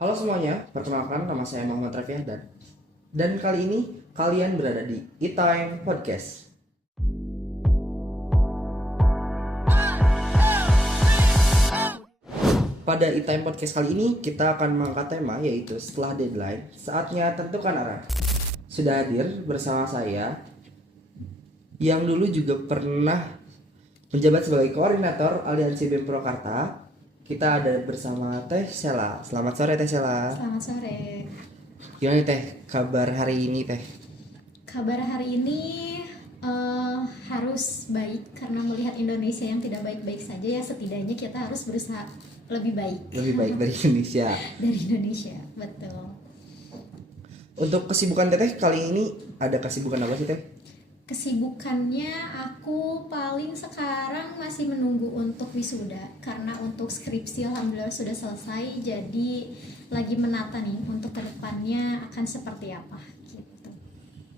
Halo semuanya, perkenalkan nama saya Muhammad Raffi Ahdan. Dan kali ini kalian berada di E-Time Podcast. Pada E-Time Podcast kali ini kita akan mengangkat tema yaitu setelah deadline, saatnya tentukan arah. Sudah hadir bersama saya yang dulu juga pernah menjabat sebagai koordinator Aliansi BEM Purwakarta. Kita ada bersama Teh Sela. Selamat sore Teh Sela. Selamat sore. Gimana nih, Teh kabar hari ini Teh? Kabar hari ini harus baik karena melihat Indonesia yang tidak baik-baik saja ya, setidaknya kita harus berusaha lebih baik. Lebih baik dari Indonesia. Dari Indonesia, betul. Untuk kesibukan Teteh kali ini ada kesibukan apa sih Teh? Kesibukannya aku paling sekarang masih menunggu untuk wisuda karena untuk skripsi alhamdulillah sudah selesai, jadi lagi menata nih untuk kedepannya akan seperti apa gitu.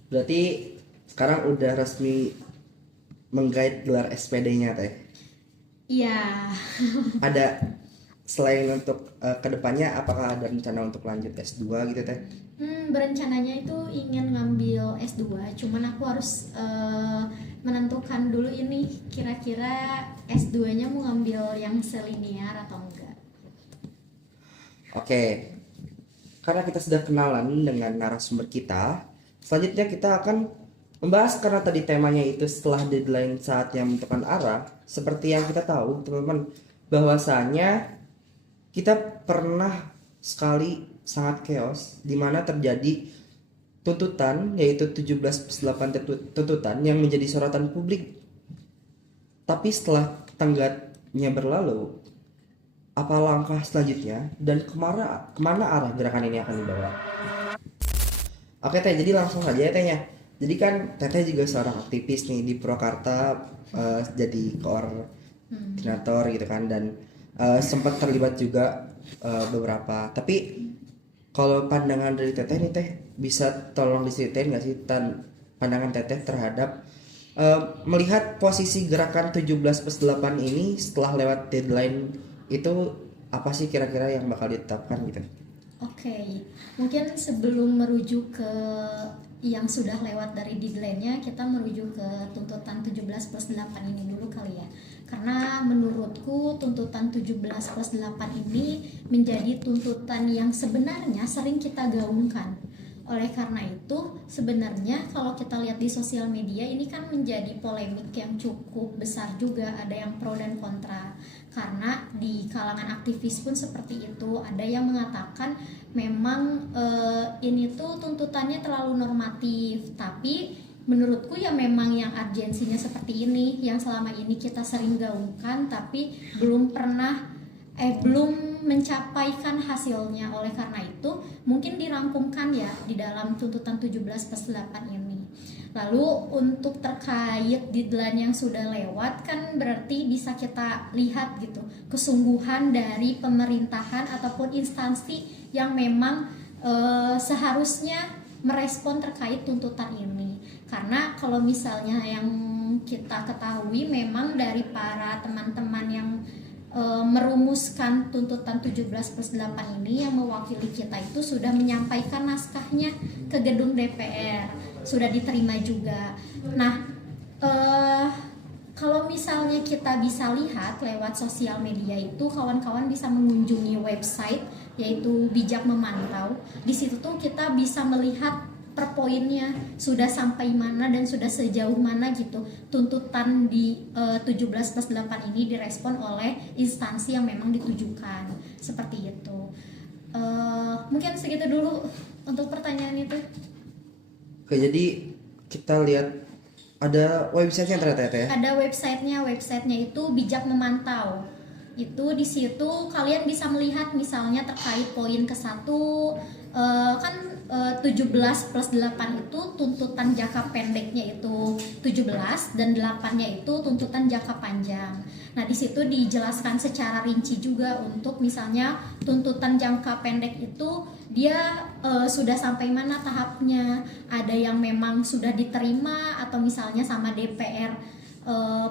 Berarti sekarang udah resmi menggait gelar SPD-nya Teh. Iya. Ada selain untuk kedepannya apakah ada rencana untuk lanjut S2 gitu Teh? Berencananya itu ingin ngambil S2, cuman aku harus menentukan dulu ini kira-kira S2-nya mau ngambil yang selinier atau enggak. Oke. Karena kita sudah kenalan dengan narasumber kita, selanjutnya kita akan membahas karena tadi temanya itu setelah deadline saatnya menentukan arah. Seperti yang kita tahu teman-teman, bahwasanya kita pernah sekali sangat chaos di mana terjadi tuntutan yaitu 17+8 tuntutan yang menjadi sorotan publik. Tapi setelah tenggatnya berlalu, apa langkah selanjutnya dan kemana arah gerakan ini akan dibawa? Oke Teh, jadi langsung saja ya Tehnya. Jadi kan Teteh juga seorang aktivis nih di Purwakarta, jadi koordinator gitu kan, dan sempat terlibat juga beberapa. Tapi kalau pandangan dari Teteh nih Teh, bisa tolong diceritain nggak sih pandangan Teteh terhadap melihat posisi gerakan 17+8 ini setelah lewat deadline itu apa sih kira-kira yang bakal ditetapkan gitu? Oke, mungkin sebelum merujuk ke yang sudah lewat dari deadline-nya, kita merujuk ke tuntutan 17+8 ini dulu kali ya. Karena menurutku tuntutan 17+8 ini menjadi tuntutan yang sebenarnya sering kita gaungkan. Oleh karena itu, sebenarnya kalau kita lihat di sosial media ini kan menjadi polemik yang cukup besar juga, ada yang pro dan kontra. Karena di kalangan aktivis pun seperti itu, ada yang mengatakan memang ini tuh tuntutannya terlalu normatif, tapi menurutku ya memang yang urgensinya seperti ini yang selama ini kita sering gaungkan tapi belum mencapaikan hasilnya. Oleh karena itu mungkin dirangkumkan ya di dalam tuntutan 17+8 ini. Lalu untuk terkait deadline yang sudah lewat kan berarti bisa kita lihat gitu kesungguhan dari pemerintahan ataupun instansi yang memang seharusnya merespon terkait tuntutan ini. Karena kalau misalnya yang kita ketahui memang dari para teman-teman yang merumuskan tuntutan 17+8 ini yang mewakili kita itu sudah menyampaikan naskahnya ke gedung DPR, sudah diterima juga. Nah, kalau misalnya kita bisa lihat lewat sosial media itu, kawan-kawan bisa mengunjungi website yaitu Bijak Memantau. Di situ tuh kita bisa melihat per poinnya sudah sampai mana dan sudah sejauh mana gitu tuntutan di 17+8 ini direspon oleh instansi yang memang ditujukan, seperti itu. Mungkin segitu dulu untuk pertanyaan itu. Oke, jadi kita lihat ada websitenya ternyata ya? Ada websitenya itu Bijak Memantau. Itu di situ kalian bisa melihat misalnya terkait poin ke-1 kan 17+8 itu tuntutan jangka pendeknya itu 17 dan 8-nya itu tuntutan jangka panjang. Nah, di situ dijelaskan secara rinci juga untuk misalnya tuntutan jangka pendek itu dia sudah sampai mana tahapnya. Ada yang memang sudah diterima atau misalnya sama DPR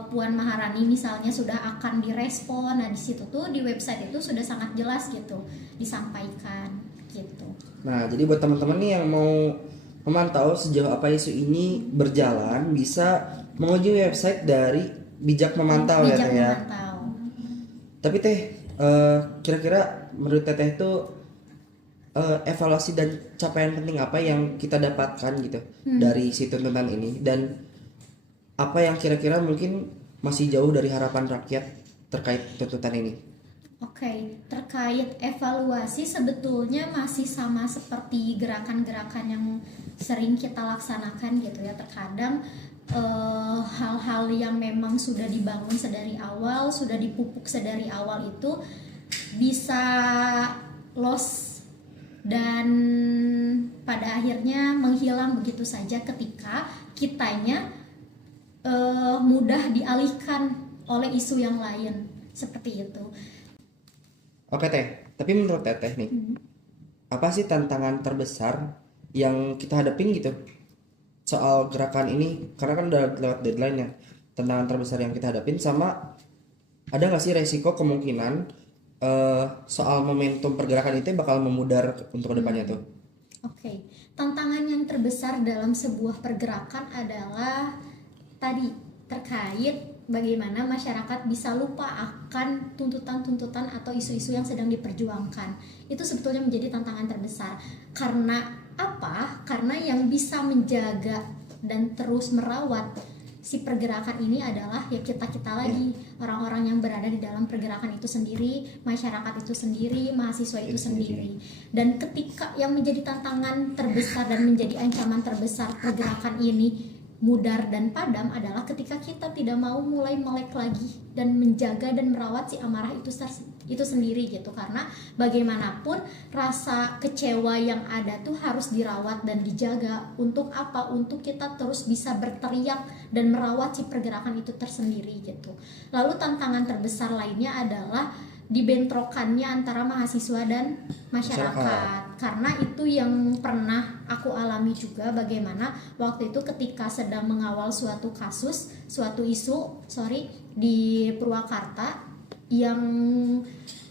Puan Maharani misalnya sudah akan direspon. Nah di situ tuh di website itu sudah sangat jelas gitu disampaikan gitu. Nah, jadi buat teman-teman nih yang mau memantau sejauh apa isu ini berjalan, bisa mengunjungi website dari Bijak Memantau ya Bijak Teh ya. Memantau. Tapi Teh, kira-kira menurut Teteh itu evaluasi dan capaian penting apa yang kita dapatkan gitu dari si tuntutan ini, dan apa yang kira-kira mungkin masih jauh dari harapan rakyat terkait tuntutan ini? Oke, terkait evaluasi sebetulnya masih sama seperti gerakan-gerakan yang sering kita laksanakan gitu ya. Terkadang hal-hal yang memang sudah dibangun sedari awal, sudah dipupuk sedari awal itu bisa loss dan pada akhirnya menghilang begitu saja ketika kitanya mudah dialihkan oleh isu yang lain seperti itu. Oke Teh, tapi menurut Teteh nih, apa sih tantangan terbesar yang kita hadapin gitu soal gerakan ini? Karena kan udah lewat deadline ya. Tantangan terbesar yang kita hadapin, sama ada nggak sih resiko kemungkinan soal momentum pergerakan itu bakal memudar untuk kedepannya tuh? Oke, tantangan yang terbesar dalam sebuah pergerakan adalah tadi terkait bagaimana masyarakat bisa lupa akan tuntutan-tuntutan atau isu-isu yang sedang diperjuangkan. Itu sebetulnya menjadi tantangan terbesar. Karena apa? Karena yang bisa menjaga dan terus merawat si pergerakan ini adalah ya kita-kita lagi, orang-orang yang berada di dalam pergerakan itu sendiri, masyarakat itu sendiri, mahasiswa itu sendiri. Dan ketika yang menjadi tantangan terbesar dan menjadi ancaman terbesar pergerakan ini mudar dan padam adalah ketika kita tidak mau mulai melek lagi dan menjaga dan merawat si amarah itu sendiri gitu. Karena bagaimanapun rasa kecewa yang ada tuh harus dirawat dan dijaga. Untuk apa? Untuk kita terus bisa berteriak dan merawat si pergerakan itu tersendiri gitu. Lalu tantangan terbesar lainnya adalah dibentrokannya antara mahasiswa dan masyarakat. Karena itu yang pernah aku alami juga, bagaimana waktu itu ketika sedang mengawal suatu kasus, suatu isu di Purwakarta yang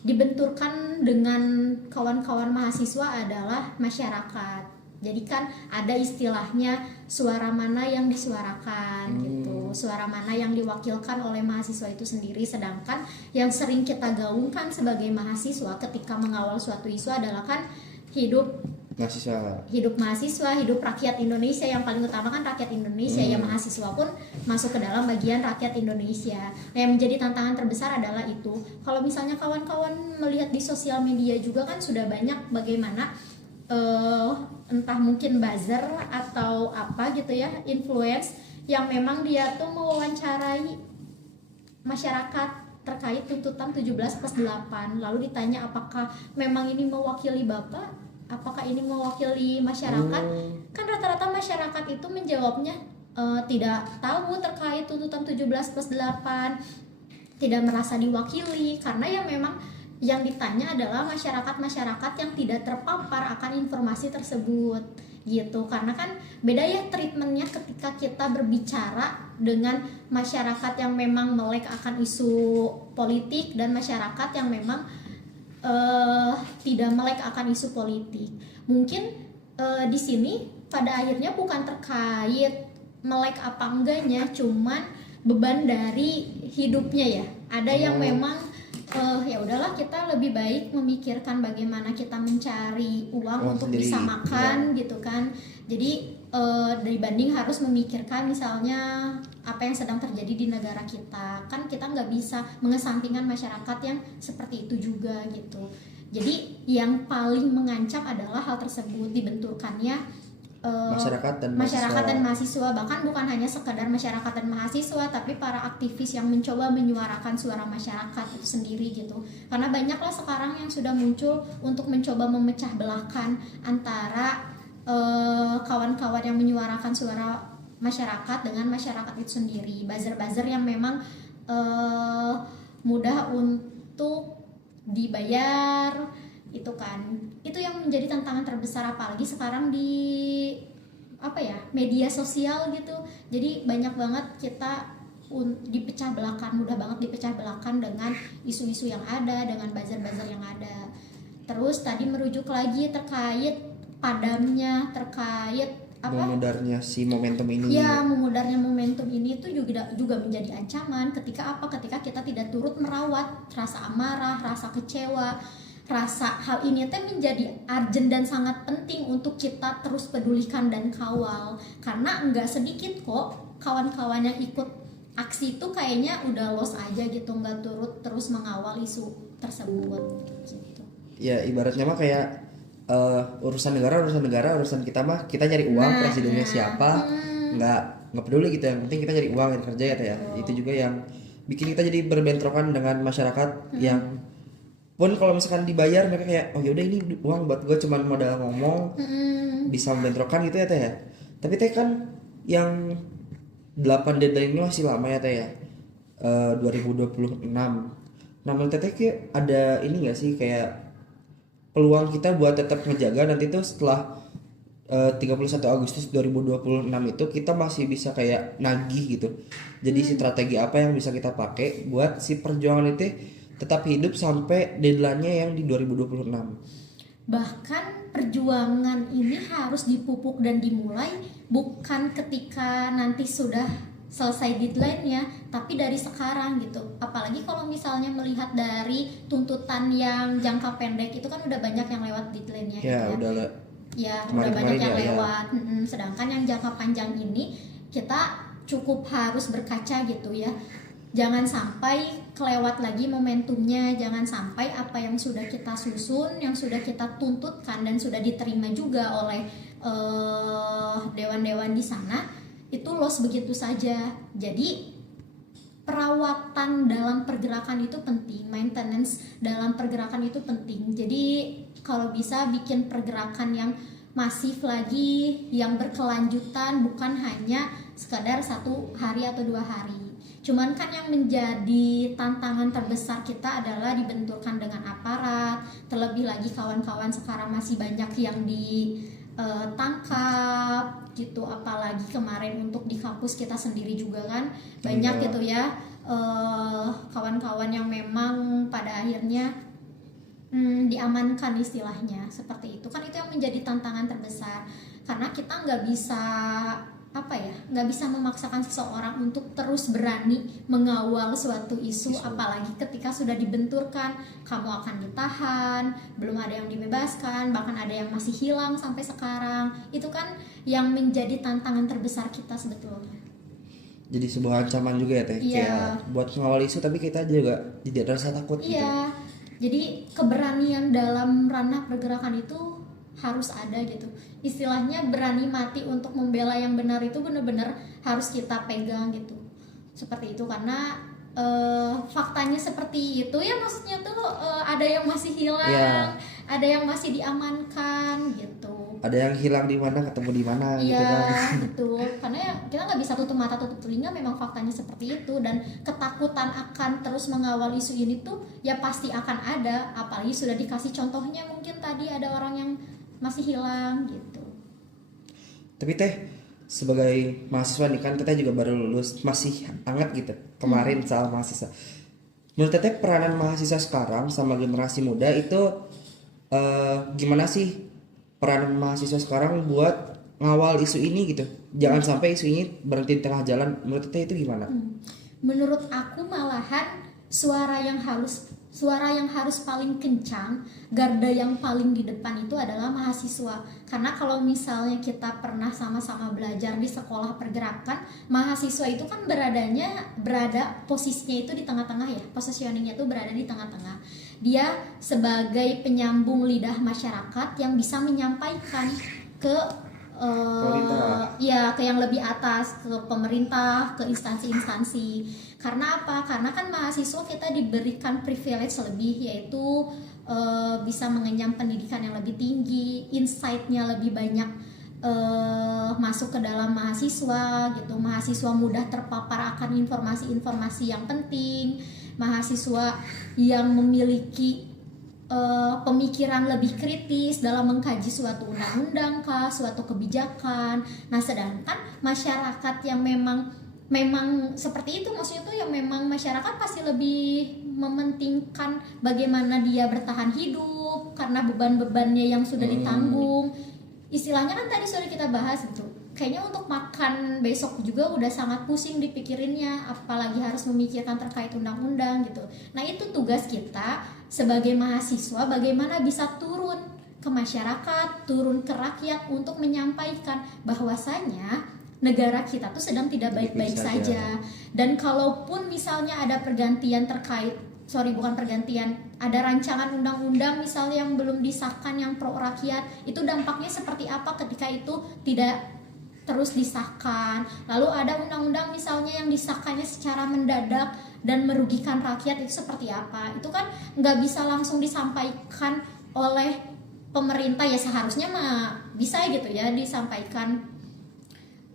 dibenturkan dengan kawan-kawan mahasiswa adalah masyarakat. Jadi kan ada istilahnya suara mana yang disuarakan gitu, suara mana yang diwakilkan oleh mahasiswa itu sendiri. Sedangkan yang sering kita gaungkan sebagai mahasiswa ketika mengawal suatu isu adalah kan hidup mahasiswa, hidup rakyat Indonesia. Yang paling utama kan rakyat Indonesia, ya mahasiswa pun masuk ke dalam bagian rakyat Indonesia. Nah, yang menjadi tantangan terbesar adalah itu. Kalau misalnya kawan-kawan melihat di sosial media juga kan sudah banyak bagaimana entah mungkin buzzer atau apa gitu ya, influence yang memang dia tuh mewawancarai masyarakat terkait tuntutan 17+8, lalu ditanya apakah memang ini mewakili Bapak, apakah ini mewakili masyarakat. Kan rata-rata masyarakat itu menjawabnya tidak tahu terkait tuntutan 17+8, tidak merasa diwakili, karena ya memang yang ditanya adalah masyarakat-masyarakat yang tidak terpapar akan informasi tersebut gitu. Karena kan beda ya treatmentnya ketika kita berbicara dengan masyarakat yang memang melek akan isu politik dan masyarakat yang memang tidak melek akan isu politik. Mungkin di sini pada akhirnya bukan terkait melek apa enggaknya, cuman beban dari hidupnya ya. Ada yang memang ya udahlah, kita lebih baik memikirkan bagaimana kita mencari uang untuk sendiri, bisa makan gitu kan. Jadi dibanding harus memikirkan misalnya apa yang sedang terjadi di negara kita, kan kita nggak bisa mengesampingkan masyarakat yang seperti itu juga gitu. Jadi yang paling mengancam adalah hal tersebut, dibenturkannya masyarakat dan mahasiswa. Bahkan bukan hanya sekedar masyarakat dan mahasiswa, tapi para aktivis yang mencoba menyuarakan suara masyarakat itu sendiri gitu. Karena banyaklah sekarang yang sudah muncul untuk mencoba memecah belahkan antara kawan-kawan yang menyuarakan suara masyarakat dengan masyarakat itu sendiri. Buzzer-buzzer yang memang mudah untuk dibayar itu kan, itu yang menjadi tantangan terbesar, apalagi sekarang di media sosial gitu. Jadi banyak banget kita dipecah belahkan, mudah banget dipecah belahkan dengan isu-isu yang ada, dengan buzzer-buzzer yang ada. Terus tadi merujuk lagi terkait padamnya, terkait apa? Memudarnya si momentum ini. Ya, memudarnya momentum ini itu juga menjadi ancaman ketika apa? Ketika kita tidak turut merawat rasa amarah, rasa kecewa, rasa hal ini teh menjadi urgent dan sangat penting untuk kita terus pedulikan dan kawal. Karena enggak sedikit kok kawan-kawan yang ikut aksi itu kayaknya udah lost aja gitu, enggak turut terus mengawal isu tersebut gitu. Ya ibaratnya mah kayak urusan negara, urusan kita mah kita nyari uang, presidennya siapa nggak peduli gitu, yang penting kita nyari uang dan kerja ya Teh ya. Itu juga yang bikin kita jadi berbentrokan dengan masyarakat yang pun kalau misalkan dibayar mereka kayak oh yaudah ini uang buat gue cuman modal ngomong, bisa membentrokan gitu ya Teh ya. Tapi Teh kan yang 8 deadline ini masih lama ya Teh ya, 2026. Nah menurut Teteh kayak ada ini nggak sih kayak peluang kita buat tetap ngejaga nanti tuh setelah 31 Agustus 2026 itu kita masih bisa kayak nagih gitu. Jadi strategi apa yang bisa kita pakai buat si perjuangan itu tetap hidup sampai deadline-nya yang di 2026. Bahkan perjuangan ini harus dipupuk dan dimulai bukan ketika nanti sudah selesai deadline-nya, tapi dari sekarang gitu. Apalagi kalau misalnya melihat dari tuntutan yang jangka pendek itu kan udah banyak yang lewat deadline-nya Ya, gitu udah udah banyak yang ya, lewat. Sedangkan yang jangka panjang ini kita cukup harus berkaca gitu ya. Jangan sampai kelewat lagi momentumnya, jangan sampai apa yang sudah kita susun, yang sudah kita tuntutkan dan sudah diterima juga oleh dewan-dewan di sana itu loss begitu saja. Jadi perawatan dalam pergerakan itu penting, maintenance dalam pergerakan itu penting. Jadi kalau bisa bikin pergerakan yang masif lagi, yang berkelanjutan, bukan hanya sekadar 1 hari atau 2 hari. Cuman kan yang menjadi tantangan terbesar kita adalah dibenturkan dengan aparat. Terlebih lagi kawan-kawan sekarang masih banyak yang ditangkap gitu, apalagi kemarin untuk di kampus kita sendiri juga kan banyak gitu ya kawan-kawan yang memang pada akhirnya diamankan istilahnya seperti itu kan. Itu yang menjadi tantangan terbesar karena kita nggak bisa memaksakan seseorang untuk terus berani mengawal suatu isu. Apalagi ketika sudah dibenturkan, kamu akan ditahan, belum ada yang dibebaskan, bahkan ada yang masih hilang sampai sekarang. Itu kan yang menjadi tantangan terbesar kita sebetulnya. Jadi sebuah ancaman juga ya Teh, kayak buat mengawal isu tapi kita juga tidak ada rasa takut gitu. Iya, jadi keberanian dalam ranah pergerakan itu harus ada gitu. Istilahnya berani mati untuk membela yang benar itu benar-benar harus kita pegang gitu. Seperti itu karena faktanya seperti itu ya, maksudnya tuh ada yang masih hilang, ada yang masih diamankan gitu. Ada yang hilang di mana, ketemu di mana gitu kan. Iya, betul. Karena ya kita nggak bisa tutup mata tutup telinga, memang faktanya seperti itu. Dan ketakutan akan terus mengawal isu ini tuh ya pasti akan ada. Apalagi sudah dikasih contohnya, mungkin tadi ada orang yang masih hilang gitu. Tapi Teh sebagai mahasiswa nih kan Teteh juga baru lulus, masih hangat gitu kemarin soal mahasiswa. Menurut Teteh peranan mahasiswa sekarang sama generasi muda itu gimana sih peranan mahasiswa sekarang buat ngawal isu ini gitu? Jangan sampai isu ini berhenti di tengah jalan. Menurut Teteh itu gimana? Menurut aku malahan suara yang harus paling kencang, garda yang paling di depan itu adalah mahasiswa. Karena kalau misalnya kita pernah sama-sama belajar di sekolah pergerakan, mahasiswa itu kan berada posisinya itu di tengah-tengah ya, positioningnya itu berada di tengah-tengah. Dia sebagai penyambung lidah masyarakat yang bisa menyampaikan ke ke yang lebih atas, ke pemerintah, ke instansi-instansi. Karena apa? Karena kan mahasiswa kita diberikan privilege lebih, yaitu bisa mengenyam pendidikan yang lebih tinggi, insight-nya lebih banyak masuk ke dalam mahasiswa gitu. Mahasiswa mudah terpapar akan informasi-informasi yang penting. Mahasiswa yang memiliki pemikiran lebih kritis dalam mengkaji suatu undang-undang kah, suatu kebijakan. Nah, sedangkan masyarakat yang memang memang seperti itu, maksudnya tuh yang memang masyarakat pasti lebih mementingkan bagaimana dia bertahan hidup karena beban-bebannya yang sudah ditanggung. Istilahnya kan tadi sudah kita bahas gitu, kayaknya untuk makan besok juga udah sangat pusing dipikirinnya, apalagi harus memikirkan terkait undang-undang gitu. Nah itu tugas kita sebagai mahasiswa, bagaimana bisa turun ke masyarakat, turun ke rakyat untuk menyampaikan bahwasanya negara kita tuh sedang tidak baik-baik saja. Dan kalaupun misalnya ada pergantian bukan pergantian, ada rancangan undang-undang misalnya yang belum disahkan yang pro rakyat, itu dampaknya seperti apa ketika itu tidak terus disahkan. Lalu ada undang-undang misalnya yang disahkannya secara mendadak dan merugikan rakyat, itu seperti apa? Itu kan nggak bisa langsung disampaikan oleh pemerintah, ya seharusnya mah bisa gitu ya disampaikan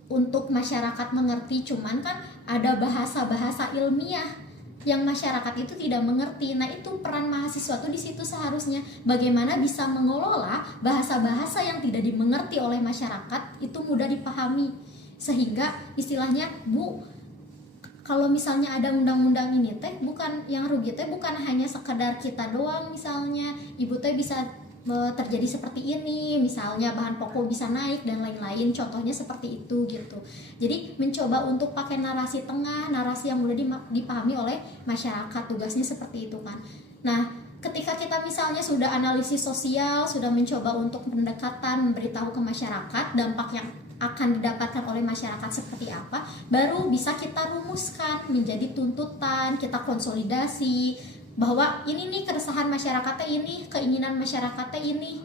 untuk masyarakat mengerti, cuman kan ada bahasa-bahasa ilmiah yang masyarakat itu tidak mengerti. Nah itu peran mahasiswa tuh di situ seharusnya bagaimana bisa mengelola bahasa-bahasa yang tidak dimengerti oleh masyarakat itu mudah dipahami, sehingga istilahnya kalau misalnya ada undang-undang ini teh bukan yang rugi teh bukan hanya sekedar kita doang, misalnya ibu teh bisa terjadi seperti ini, misalnya bahan pokok bisa naik dan lain-lain, contohnya seperti itu gitu. Jadi mencoba untuk pakai narasi tengah, narasi yang mudah dipahami oleh masyarakat, tugasnya seperti itu kan. Nah ketika kita misalnya sudah analisis sosial, sudah mencoba untuk pendekatan memberitahu ke masyarakat dampak yang akan didapatkan oleh masyarakat seperti apa, baru bisa kita rumuskan menjadi tuntutan, kita konsolidasi bahwa ini nih keresahan masyarakatnya ini, keinginan masyarakatnya ini,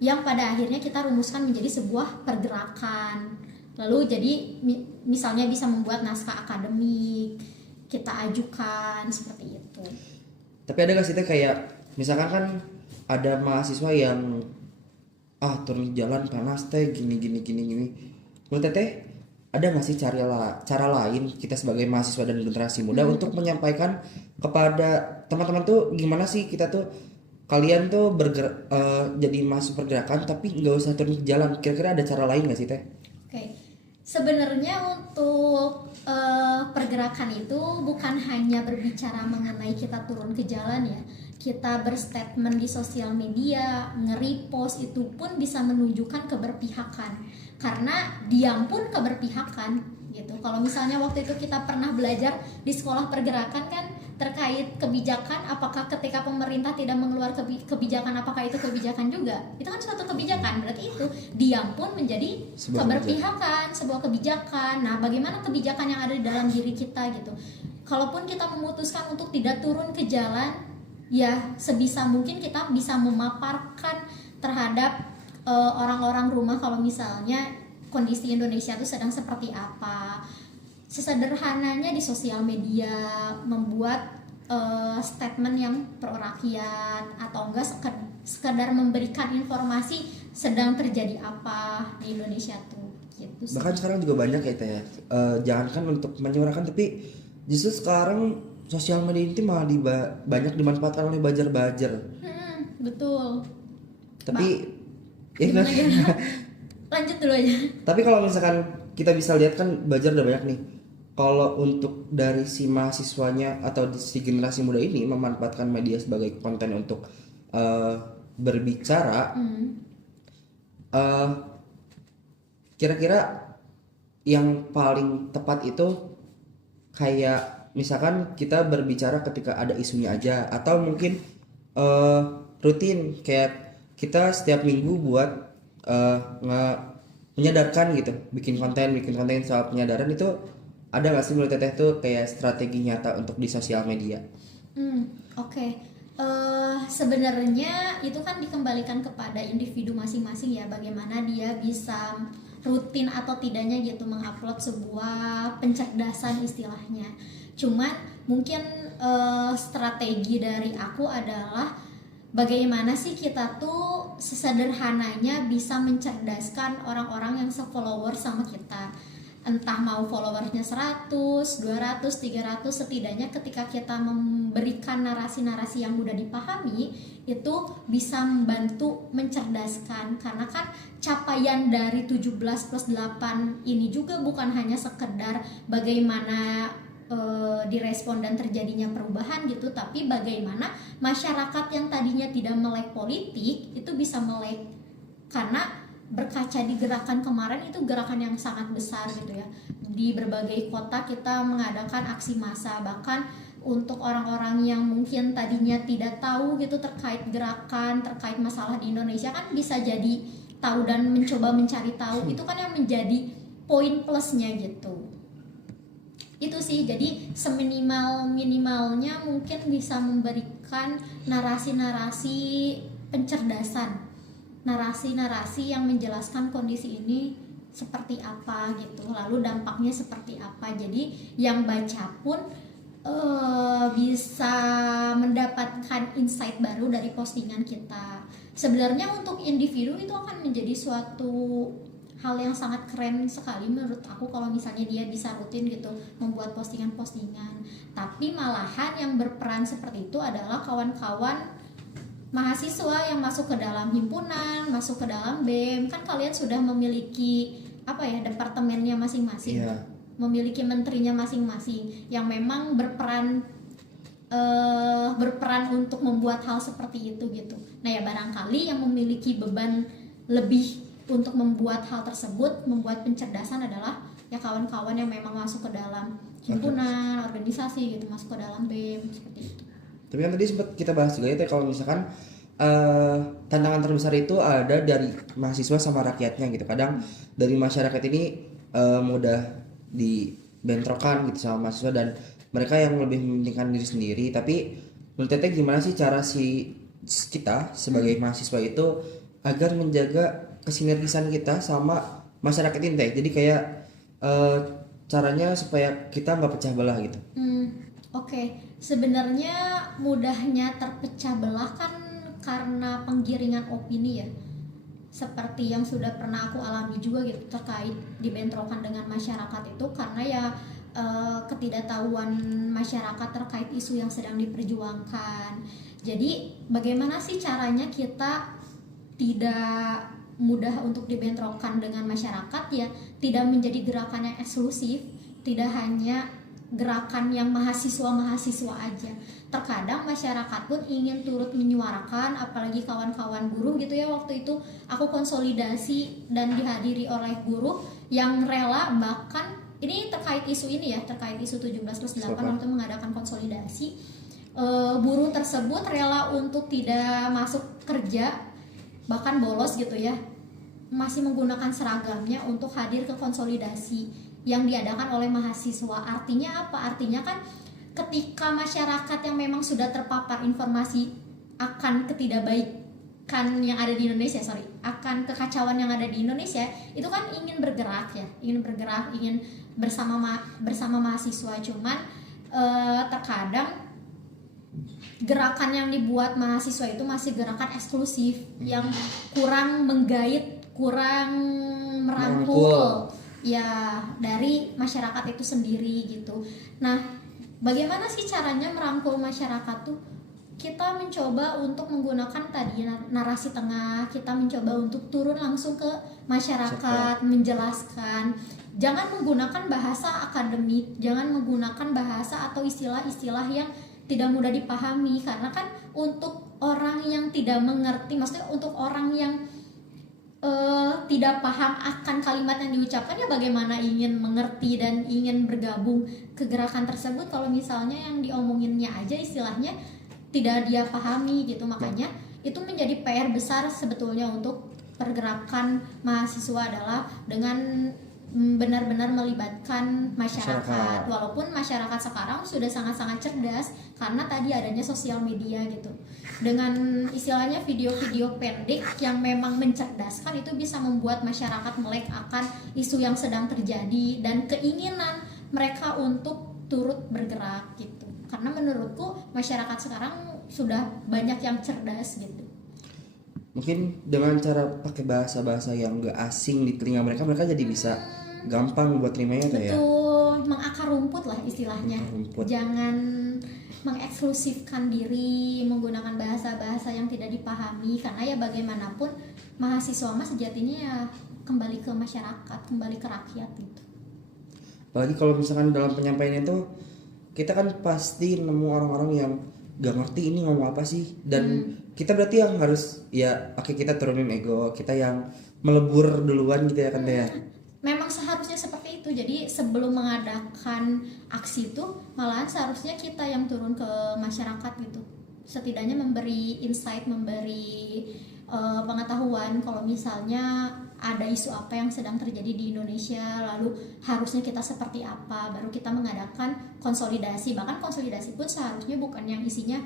yang pada akhirnya kita rumuskan menjadi sebuah pergerakan. Lalu jadi misalnya bisa membuat naskah akademik, kita ajukan seperti itu. Tapi ada gak sih teh kayak misalkan kan ada mahasiswa yang turun jalan panas teh gini. Menurut teteh ada nggak sih cara lain kita sebagai mahasiswa dan generasi muda untuk menyampaikan kepada teman-teman tuh gimana sih kita tuh kalian tuh jadi mahasiswa pergerakan tapi nggak usah turun ke jalan, kira-kira ada cara lain nggak sih teh? Oke. Sebenarnya untuk pergerakan itu bukan hanya berbicara mengenai kita turun ke jalan ya, kita berstatement di sosial media, nge-repost, itu pun bisa menunjukkan keberpihakan, karena diam pun keberpihakan gitu. Kalau misalnya waktu itu kita pernah belajar di sekolah pergerakan kan terkait kebijakan, apakah ketika pemerintah tidak mengeluarkan kebijakan apakah itu kebijakan juga? Itu kan suatu kebijakan, berarti itu diam pun menjadi keberpihakan, sebuah kebijakan. Nah bagaimana kebijakan yang ada di dalam diri kita gitu. Kalaupun kita memutuskan untuk tidak turun ke jalan, ya sebisa mungkin kita bisa memaparkan terhadap orang-orang rumah kalau misalnya kondisi Indonesia itu sedang seperti apa. Sesederhananya di sosial media membuat statement yang pro rakyat, atau enggak sekedar memberikan informasi sedang terjadi apa di Indonesia tuh gitu sih. Bahkan sekarang juga banyak ya teh jangankan untuk menyuarakan, tapi justru sekarang sosial media ini malah banyak dimanfaatkan oleh bajar-bajar. Betul. Tapi lanjut dulu aja. Tapi kalau misalkan kita bisa lihat kan bajar udah banyak nih. Kalau untuk dari si mahasiswanya atau si generasi muda ini memanfaatkan media sebagai konten untuk berbicara, kira-kira yang paling tepat itu kayak misalkan kita berbicara ketika ada isunya aja, atau mungkin rutin kayak kita setiap minggu buat menyadarkan gitu, bikin konten soal penyadaran. Itu ada nggak sih menurut teteh tuh kayak strategi nyata untuk di sosial media? Oke. Sebenarnya itu kan dikembalikan kepada individu masing-masing ya, bagaimana dia bisa rutin atau tidaknya gitu mengupload sebuah pencerdasan istilahnya. Cuman mungkin strategi dari aku adalah bagaimana sih kita tuh sesederhananya bisa mencerdaskan orang-orang yang se-follower sama kita. entah mau followersnya 100, 200, 300, setidaknya ketika kita memberikan narasi-narasi yang mudah dipahami itu bisa membantu mencerdaskan, karena kan capaian dari 17 plus 8 ini juga bukan hanya sekedar bagaimana direspon dan terjadinya perubahan gitu, tapi bagaimana masyarakat yang tadinya tidak melek politik itu bisa melek, karena berkaca di gerakan kemarin itu gerakan yang sangat besar gitu ya, di berbagai kota kita mengadakan aksi massa, bahkan untuk orang-orang yang mungkin tadinya tidak tahu gitu terkait gerakan, terkait masalah di Indonesia kan bisa jadi tahu dan mencoba mencari tahu, itu kan yang menjadi poin plusnya gitu. Itu sih, jadi seminimal-minimalnya mungkin bisa memberikan narasi-narasi pencerdasan, narasi-narasi yang menjelaskan kondisi ini seperti apa gitu, lalu dampaknya seperti apa, jadi yang baca pun bisa mendapatkan insight baru dari postingan kita. Sebenarnya untuk individu itu akan menjadi suatu hal yang sangat keren sekali menurut aku kalau misalnya dia bisa rutin gitu membuat postingan-postingan. Tapi malahan yang berperan seperti itu adalah kawan-kawan mahasiswa yang masuk ke dalam himpunan, masuk ke dalam BEM. Kan kalian sudah memiliki departemennya masing-masing, memiliki menterinya masing-masing yang memang berperan untuk membuat hal seperti itu gitu. Nah ya barangkali yang memiliki beban lebih untuk membuat hal tersebut, membuat pencerdasan adalah ya kawan-kawan yang memang masuk ke dalam himpunan, organisasi gitu, masuk ke dalam BEM seperti itu. Tapi kan tadi sempat kita bahas juga ya, kalau misalkan tantangan terbesar itu ada dari mahasiswa sama rakyatnya gitu. Kadang dari masyarakat ini mudah dibentrokan gitu sama mahasiswa, dan mereka yang lebih mementingkan diri sendiri. Tapi menurut Teteh gimana sih cara kita sebagai mahasiswa itu agar menjaga kesinergisan kita sama masyarakat ini Teh? Jadi kayak caranya supaya kita nggak pecah belah gitu. Oke. Sebenarnya mudahnya terpecah belah kan karena penggiringan opini ya, seperti yang sudah pernah aku alami juga gitu terkait dibentrokan dengan masyarakat itu, karena ya ketidaktahuan masyarakat terkait isu yang sedang diperjuangkan. Jadi bagaimana sih caranya kita tidak mudah untuk dibentrokan dengan masyarakat, ya tidak menjadi gerakan yang eksklusif, tidak hanya gerakan yang mahasiswa aja. Terkadang masyarakat pun ingin turut menyuarakan, apalagi kawan-kawan buruh gitu ya. Waktu itu aku konsolidasi dan dihadiri oleh buruh yang rela, bahkan ini terkait isu ini ya, terkait isu 17+8 waktu mengadakan konsolidasi, buruh tersebut rela untuk tidak masuk kerja, bahkan bolos gitu ya, masih menggunakan seragamnya untuk hadir ke konsolidasi yang diadakan oleh mahasiswa. Artinya apa? Artinya kan ketika masyarakat yang memang sudah terpapar informasi akan ketidakbaikan yang ada di Indonesia, akan kekacauan yang ada di Indonesia, itu kan ingin bergerak, ingin bersama mahasiswa. Cuman terkadang gerakan yang dibuat mahasiswa itu masih gerakan eksklusif yang kurang menggait, kurang merangkul ya dari masyarakat itu sendiri gitu. Nah, bagaimana sih caranya merangkul masyarakat tuh? Kita mencoba untuk menggunakan tadi narasi tengah, kita mencoba untuk turun langsung ke masyarakat, menjelaskan. Jangan menggunakan bahasa akademik, jangan menggunakan bahasa atau istilah-istilah yang tidak mudah dipahami, karena kan untuk orang yang tidak mengerti, maksudnya untuk orang yang tidak paham akan kalimat yang diucapkan, ya bagaimana ingin mengerti dan ingin bergabung ke gerakan tersebut kalau misalnya yang diomonginnya aja istilahnya tidak dia pahami gitu. Makanya itu menjadi PR besar sebetulnya untuk pergerakan mahasiswa adalah dengan benar-benar melibatkan masyarakat. Walaupun masyarakat sekarang sudah sangat-sangat cerdas karena tadi adanya sosial media gitu. Dengan istilahnya video-video pendek yang memang mencerdaskan, itu bisa membuat masyarakat melek akan isu yang sedang terjadi dan keinginan mereka untuk turut bergerak gitu. Karena menurutku masyarakat sekarang sudah banyak yang cerdas gitu. Mungkin dengan cara pakai bahasa-bahasa yang gak asing di telinga mereka, mereka jadi bisa gampang buat terimanya teh ya. Betul, mengakar rumput lah istilahnya. Rumput. Jangan mengeksklusifkan diri menggunakan bahasa-bahasa yang tidak dipahami, karena ya bagaimanapun mahasiswa mah sejatinya ya kembali ke masyarakat, kembali ke rakyat gitu. Apalagi kalau misalkan dalam penyampaian itu kita kan pasti nemu orang-orang yang gak ngerti ini ngomong apa sih, dan kita berarti yang harus ya oke, kita turunin ego kita yang melebur duluan gitu ya kan teh ya. Memang seharusnya seperti itu. Jadi sebelum mengadakan aksi itu malahan seharusnya kita yang turun ke masyarakat gitu. Setidaknya memberi insight, memberi pengetahuan kalau misalnya ada isu apa yang sedang terjadi di Indonesia, lalu harusnya kita seperti apa, baru kita mengadakan konsolidasi. Bahkan konsolidasi pun seharusnya bukan yang isinya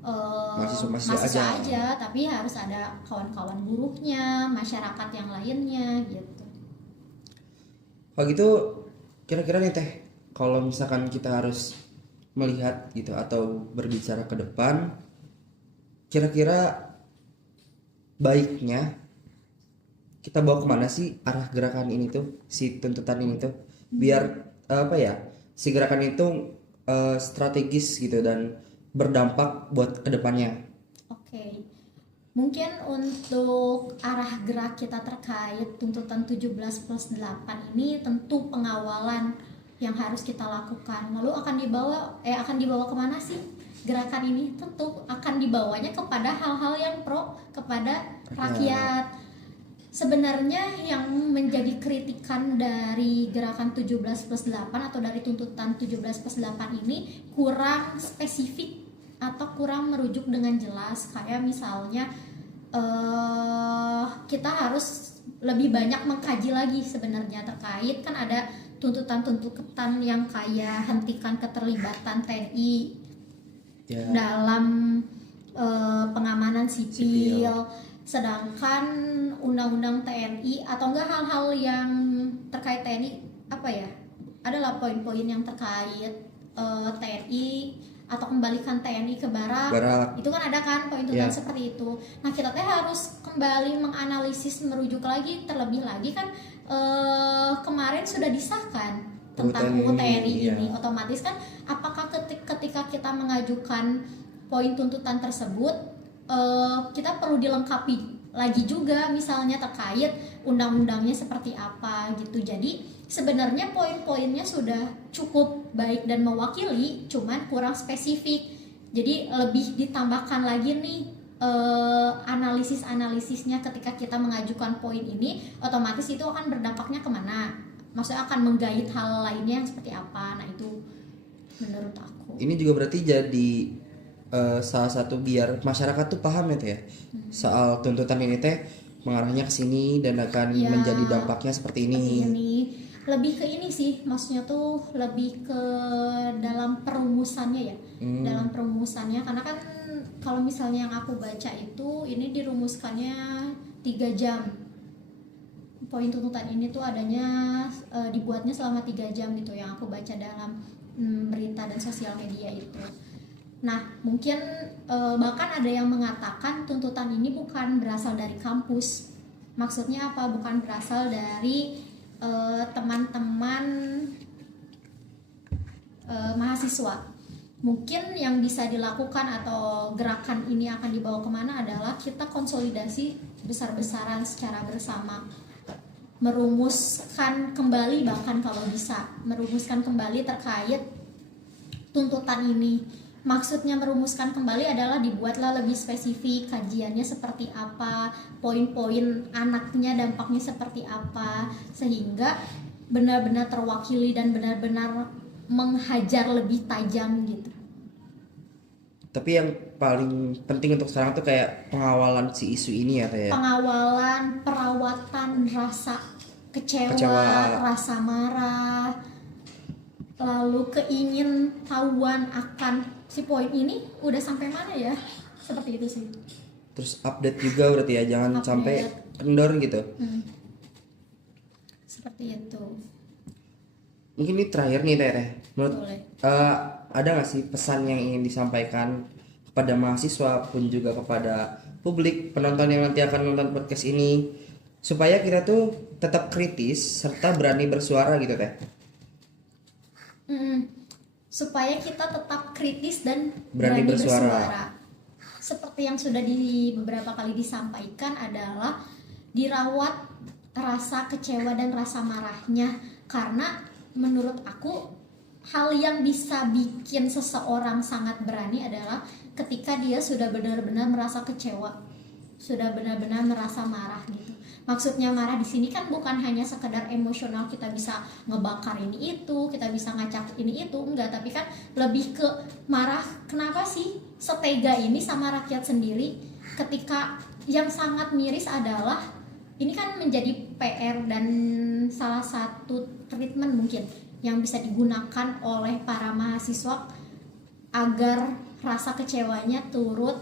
mahasiswa aja, tapi harus ada kawan-kawan buruhnya, masyarakat yang lainnya gitu. Kalau gitu kira-kira nih teh, kalau misalkan kita harus melihat gitu atau berbicara ke depan, kira-kira baiknya kita bawa kemana sih arah gerakan ini tuh, si tuntutan ini tuh, biar apa ya, si gerakan itu strategis gitu dan berdampak buat kedepannya. Oke. Mungkin untuk arah gerak kita terkait tuntutan 17+8 ini tentu pengawalan yang harus kita lakukan. Lalu akan dibawa kemana sih gerakan ini? Tentu akan dibawanya kepada hal-hal yang pro kepada rakyat. Sebenarnya yang menjadi kritikan dari gerakan 17+8 atau dari tuntutan 17+8 ini kurang spesifik atau kurang merujuk dengan jelas. Kayak misalnya kita harus lebih banyak mengkaji lagi sebenarnya terkait, kan ada tuntutan-tuntutan yang kayak hentikan keterlibatan TNI dalam pengamanan sipil. Sedangkan undang-undang TNI atau enggak hal-hal yang terkait TNI apa ya, adalah poin-poin yang terkait TNI atau kembalikan TNI ke barak. Itu kan ada kan poin tuntutan seperti itu. Nah kita teh harus kembali menganalisis, merujuk lagi terlebih lagi kan kemarin sudah disahkan tentang UU TNI ini. Otomatis kan apakah ketika kita mengajukan poin tuntutan tersebut kita perlu dilengkapi lagi juga misalnya terkait undang-undangnya seperti apa gitu. Jadi sebenarnya poin-poinnya sudah cukup baik dan mewakili, cuman kurang spesifik. Jadi lebih ditambahkan lagi nih analisis-analisisnya ketika kita mengajukan poin ini, otomatis itu akan berdampaknya kemana? Maksudnya akan menggait hal lainnya yang seperti apa? Nah itu menurut aku. Ini juga berarti jadi salah satu biar masyarakat tuh paham ya teh ya, soal tuntutan ini teh mengarahnya ke sini dan akan menjadi dampaknya seperti ini. Lebih ke ini sih, maksudnya tuh lebih ke dalam perumusannya ya. Dalam perumusannya, karena kan kalau misalnya yang aku baca itu ini dirumuskannya 3 jam. Poin tuntutan ini tuh adanya dibuatnya selama 3 jam gitu yang aku baca dalam berita dan sosial media itu. Nah mungkin bahkan ada yang mengatakan tuntutan ini bukan berasal dari kampus. Maksudnya apa? Bukan berasal dari teman-teman mahasiswa. Mungkin yang bisa dilakukan atau gerakan ini akan dibawa kemana adalah kita konsolidasi besar-besaran secara bersama, merumuskan kembali, bahkan kalau bisa merumuskan kembali terkait tuntutan ini. Maksudnya merumuskan kembali adalah dibuatlah lebih spesifik, kajiannya seperti apa, poin-poin anaknya dampaknya seperti apa, sehingga benar-benar terwakili dan benar-benar menghajar lebih tajam gitu. Tapi yang paling penting untuk sekarang tuh kayak pengawalan si isu ini ya teh. Pengawalan, perawatan rasa kecewa, rasa marah, lalu keingin tahuan akan si poin ini udah sampai mana ya, seperti itu sih. Terus update juga berarti ya, jangan sampai kendor gitu. Seperti itu. Mungkin ini terakhir nih teh. Menurut ada nggak sih pesan yang ingin disampaikan kepada mahasiswa pun juga kepada publik penonton yang nanti akan nonton podcast ini, supaya kita tuh tetap kritis serta berani bersuara gitu teh. Supaya kita tetap kritis dan Berani berani bersuara. bersuara. Seperti yang sudah di beberapa kali disampaikan adalah dirawat rasa kecewa dan rasa marahnya, karena menurut aku hal yang bisa bikin seseorang sangat berani adalah ketika dia sudah benar-benar merasa kecewa, sudah benar-benar merasa marah gitu. Maksudnya marah di sini kan bukan hanya sekedar emosional, kita bisa ngebakar ini itu, kita bisa ngacak ini itu, enggak, tapi kan lebih ke marah kenapa sih setega ini sama rakyat sendiri. Ketika yang sangat miris adalah ini kan menjadi PR dan salah satu treatment mungkin yang bisa digunakan oleh para mahasiswa agar rasa kecewanya turut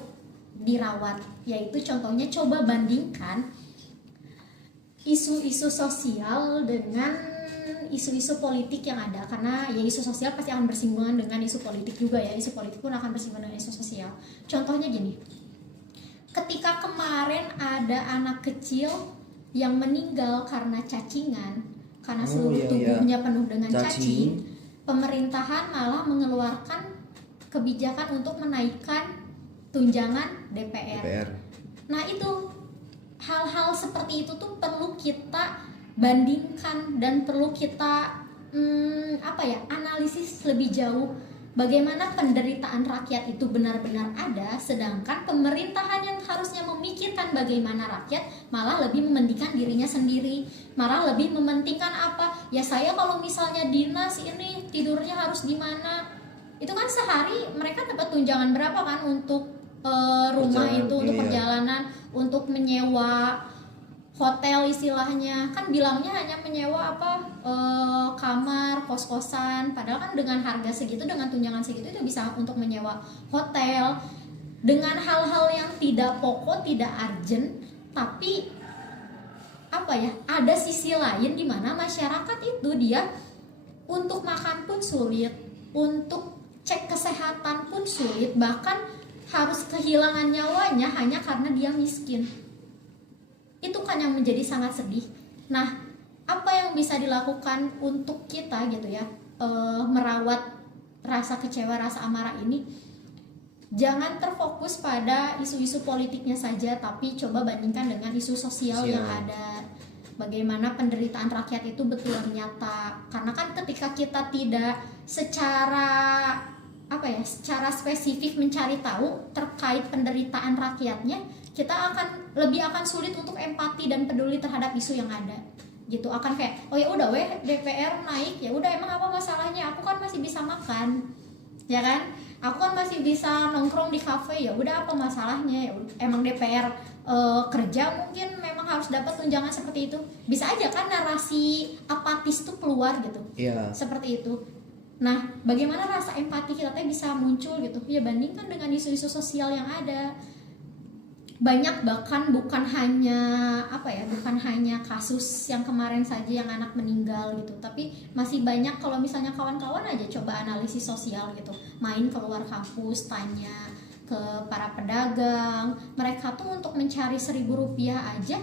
dirawat, yaitu contohnya coba bandingkan isu-isu sosial dengan isu-isu politik yang ada, karena ya isu sosial pasti akan bersinggungan dengan isu politik juga ya, isu politik pun akan bersinggungan dengan isu sosial. Contohnya gini, ketika kemarin ada anak kecil yang meninggal karena cacingan, karena seluruh tubuhnya penuh dengan cacing, pemerintahan malah mengeluarkan kebijakan untuk menaikkan tunjangan DPR. Nah itu hal-hal seperti itu tuh perlu kita bandingkan dan perlu kita analisis lebih jauh, bagaimana penderitaan rakyat itu benar-benar ada, sedangkan pemerintahan yang harusnya memikirkan bagaimana rakyat malah lebih mementingkan dirinya sendiri, malah lebih mementingkan ya saya kalau misalnya dinas ini tidurnya harus di mana. Itu kan sehari mereka dapat tunjangan berapa kan untuk rumah itu, untuk perjalanan, untuk menyewa hotel istilahnya, kan bilangnya hanya menyewa kamar, kos-kosan, padahal kan dengan harga segitu, dengan tunjangan segitu itu bisa untuk menyewa hotel. Dengan hal-hal yang tidak pokok, tidak urgent, tapi ada sisi lain di mana masyarakat itu dia untuk makan pun sulit, untuk cek kesehatan pun sulit, bahkan harus kehilangan nyawanya hanya karena dia miskin. Itu kan yang menjadi sangat sedih. Nah, apa yang bisa dilakukan untuk kita gitu ya, merawat rasa kecewa, rasa amarah ini? Jangan terfokus pada isu-isu politiknya saja, tapi coba bandingkan dengan isu sosial yang ada. Bagaimana penderitaan rakyat itu betul nyata. Karena kan ketika kita tidak secara spesifik mencari tahu terkait penderitaan rakyatnya, kita akan sulit untuk empati dan peduli terhadap isu yang ada gitu. Akan kayak ya udah DPR naik, ya udah emang apa masalahnya, aku kan masih bisa makan, ya kan, aku kan masih bisa nongkrong di kafe, ya udah apa masalahnya, ya emang DPR kerja mungkin memang harus dapat tunjangan seperti itu. Bisa aja kan narasi apatis tuh keluar gitu, seperti itu. Nah, bagaimana rasa empati kita bisa muncul gitu? Ya bandingkan dengan isu-isu sosial yang ada. Banyak, bahkan bukan hanya kasus yang kemarin saja yang anak meninggal gitu, tapi masih banyak. Kalau misalnya kawan-kawan aja coba analisis sosial gitu, main keluar kampus, tanya ke para pedagang, mereka tuh untuk mencari Rp1.000 aja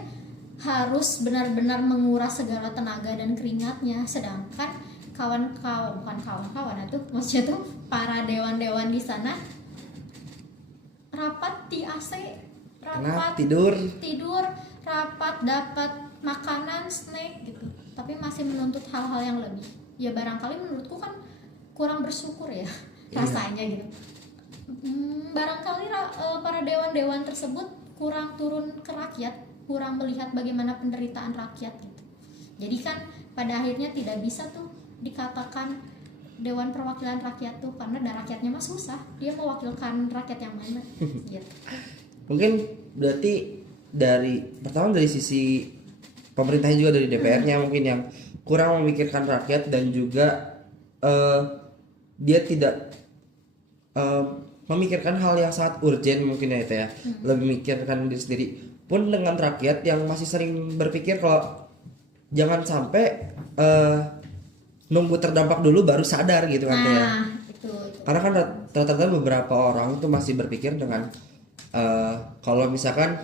harus benar-benar menguras segala tenaga dan keringatnya, sedangkan maksudnya tuh para dewan-dewan di sana rapat di AC, rapat tidur, rapat dapat makanan, snack gitu, tapi masih menuntut hal-hal yang lebih. Ya barangkali menurutku kan kurang bersyukur ya rasanya gitu. Barangkali para dewan-dewan tersebut kurang turun ke rakyat, kurang melihat bagaimana penderitaan rakyat gitu. Jadi kan pada akhirnya tidak bisa tuh dikatakan Dewan Perwakilan Rakyat tuh, karena rakyatnya mah susah, dia mewakilkan rakyat yang mana gitu. Mungkin berarti dari sisi pemerintahnya juga, dari DPR-nya mungkin yang kurang memikirkan rakyat, dan juga dia tidak memikirkan hal yang sangat urgent mungkin ya itu ya. Lebih memikirkan diri sendiri. Pun dengan rakyat yang masih sering berpikir kalau jangan sampai nunggu terdampak dulu baru sadar gitu kan ya. Itu. Karena kan rata-rata beberapa orang tuh masih berpikir dengan kalau misalkan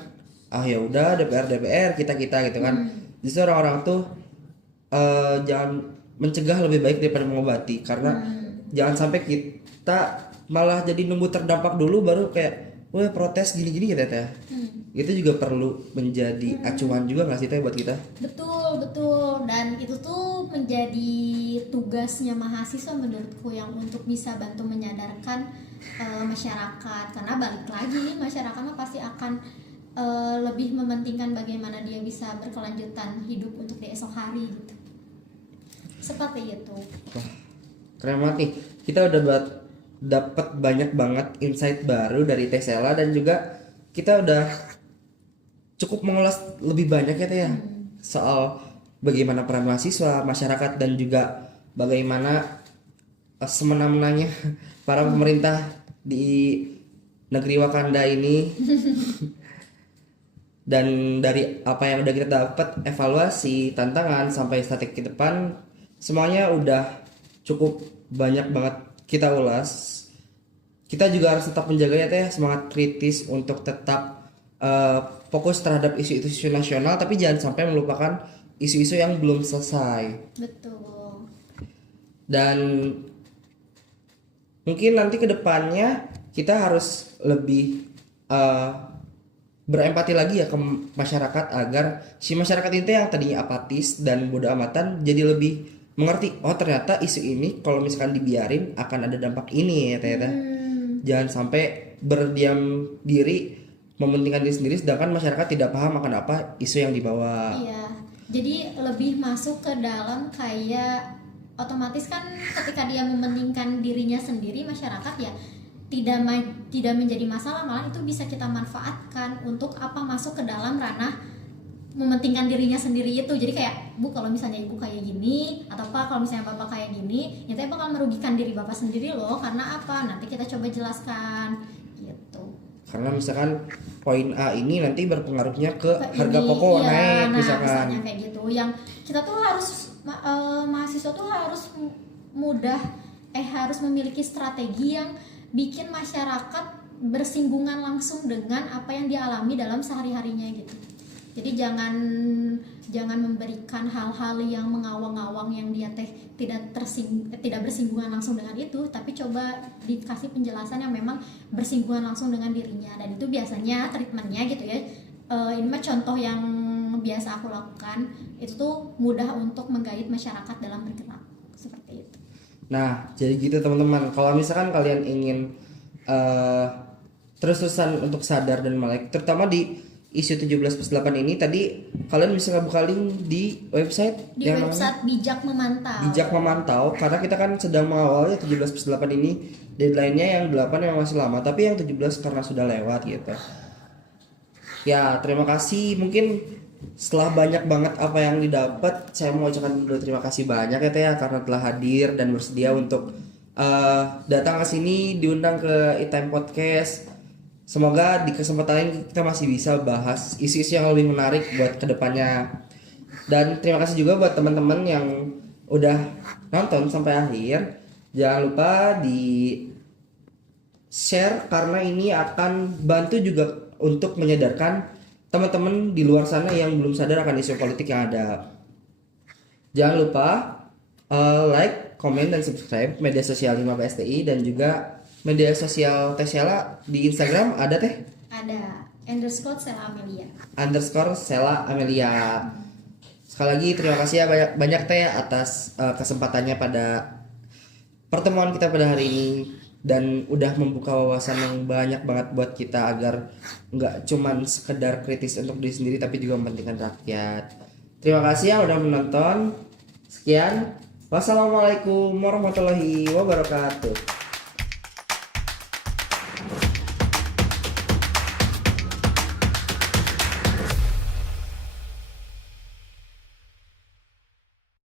ah ya udah DPR kita gitu kan. Justru orang-orang tuh jangan mencegah lebih baik daripada mengobati, karena jangan sampai kita malah jadi nunggu terdampak dulu baru kayak wah protes gini-gini gitu ya. Itu juga perlu menjadi acuan juga nggak sih Teh buat kita? Betul, dan itu tuh menjadi tugasnya mahasiswa menurutku, yang untuk bisa bantu menyadarkan masyarakat, karena balik lagi masyarakat mah pasti akan lebih mementingkan bagaimana dia bisa berkelanjutan hidup untuk di esok hari gitu. Seperti itu. Wah, keren banget nih. Kita udah dapat banyak banget insight baru dari Teh Sela, dan juga kita udah cukup mengulas lebih banyak ya Teh ya, soal bagaimana peran mahasiswa, masyarakat, dan juga bagaimana semena-menanya para pemerintah di negeri Wakanda ini. Dan dari apa yang udah kita dapat, evaluasi, tantangan, sampai strategi ke depan, semuanya udah cukup banyak banget kita ulas. Kita juga harus tetap menjaga ya Teh, semangat kritis untuk tetap fokus terhadap isu-isu nasional, tapi jangan sampai melupakan isu-isu yang belum selesai. Betul. Dan mungkin nanti ke depannya kita harus lebih berempati lagi ya ke masyarakat, agar si masyarakat itu yang tadinya apatis dan bodo amatan jadi lebih mengerti, oh ternyata isu ini kalau misalkan dibiarin akan ada dampak ini ya Teh. Jangan sampai berdiam diri mementingkan diri sendiri sedangkan masyarakat tidak paham akan apa isu yang dibawa. Iya, jadi lebih masuk ke dalam kayak otomatis kan ketika dia mementingkan dirinya sendiri, masyarakat ya tidak menjadi masalah, malah itu bisa kita manfaatkan untuk apa, masuk ke dalam ranah mementingkan dirinya sendiri itu. Jadi kayak, Bu kalau misalnya ibu kayak gini, atau Pak kalau misalnya bapak kayak gini, itu bakal merugikan diri bapak sendiri loh. Karena apa? Nanti kita coba jelaskan gitu. Karena misalkan poin A ini nanti berpengaruhnya ke harga pokok naik, misalnya kayak gitu. Yang kita tuh harus mahasiswa tuh harus harus memiliki strategi yang bikin masyarakat bersinggungan langsung dengan apa yang dialami dalam sehari-harinya gitu. Jadi jangan memberikan hal-hal yang mengawang-awang yang dia tidak bersinggungan langsung dengan itu, tapi coba dikasih penjelasan yang memang bersinggungan langsung dengan dirinya. Dan itu biasanya treatmentnya gitu ya. Ini mah contoh yang biasa aku lakukan, itu tuh mudah untuk menggait masyarakat dalam bergerak seperti itu. Nah, jadi gitu teman-teman. Kalau misalkan kalian ingin terus-terusan untuk sadar dan melek, terutama di isu 17+8 ini, tadi kalian bisa ngebuka link di website Bijak Memantau. Bijak Memantau, karena kita kan sedang mengawalnya 17+8 ini, deadline-nya yang 8 yang masih lama, tapi yang 17 karena sudah lewat gitu. Ya, terima kasih. Mungkin setelah banyak banget apa yang didapat, saya mau ucapkan dulu terima kasih banyak ya Teh ya, karena telah hadir dan bersedia untuk datang ke sini, diundang ke E-Time Podcast. Semoga di kesempatan ini kita masih bisa bahas isu-isu yang lebih menarik buat kedepannya. Dan terima kasih juga buat teman-teman yang udah nonton sampai akhir. Jangan lupa di share, karena ini akan bantu juga untuk menyadarkan teman-teman di luar sana yang belum sadar akan isu politik yang ada. Jangan lupa like, comment, dan subscribe media sosial 5PSTI, dan juga media sosial Teh Sela di Instagram ada Teh? Ada _Sela Amelia. _Sela Amelia. Sekali lagi terima kasih ya banyak Teh atas kesempatannya pada pertemuan kita pada hari ini, dan udah membuka wawasan yang banyak banget buat kita agar nggak cuman sekedar kritis untuk diri sendiri tapi juga mementingkan rakyat. Terima kasih yang udah menonton. Sekian. Wassalamualaikum warahmatullahi wabarakatuh.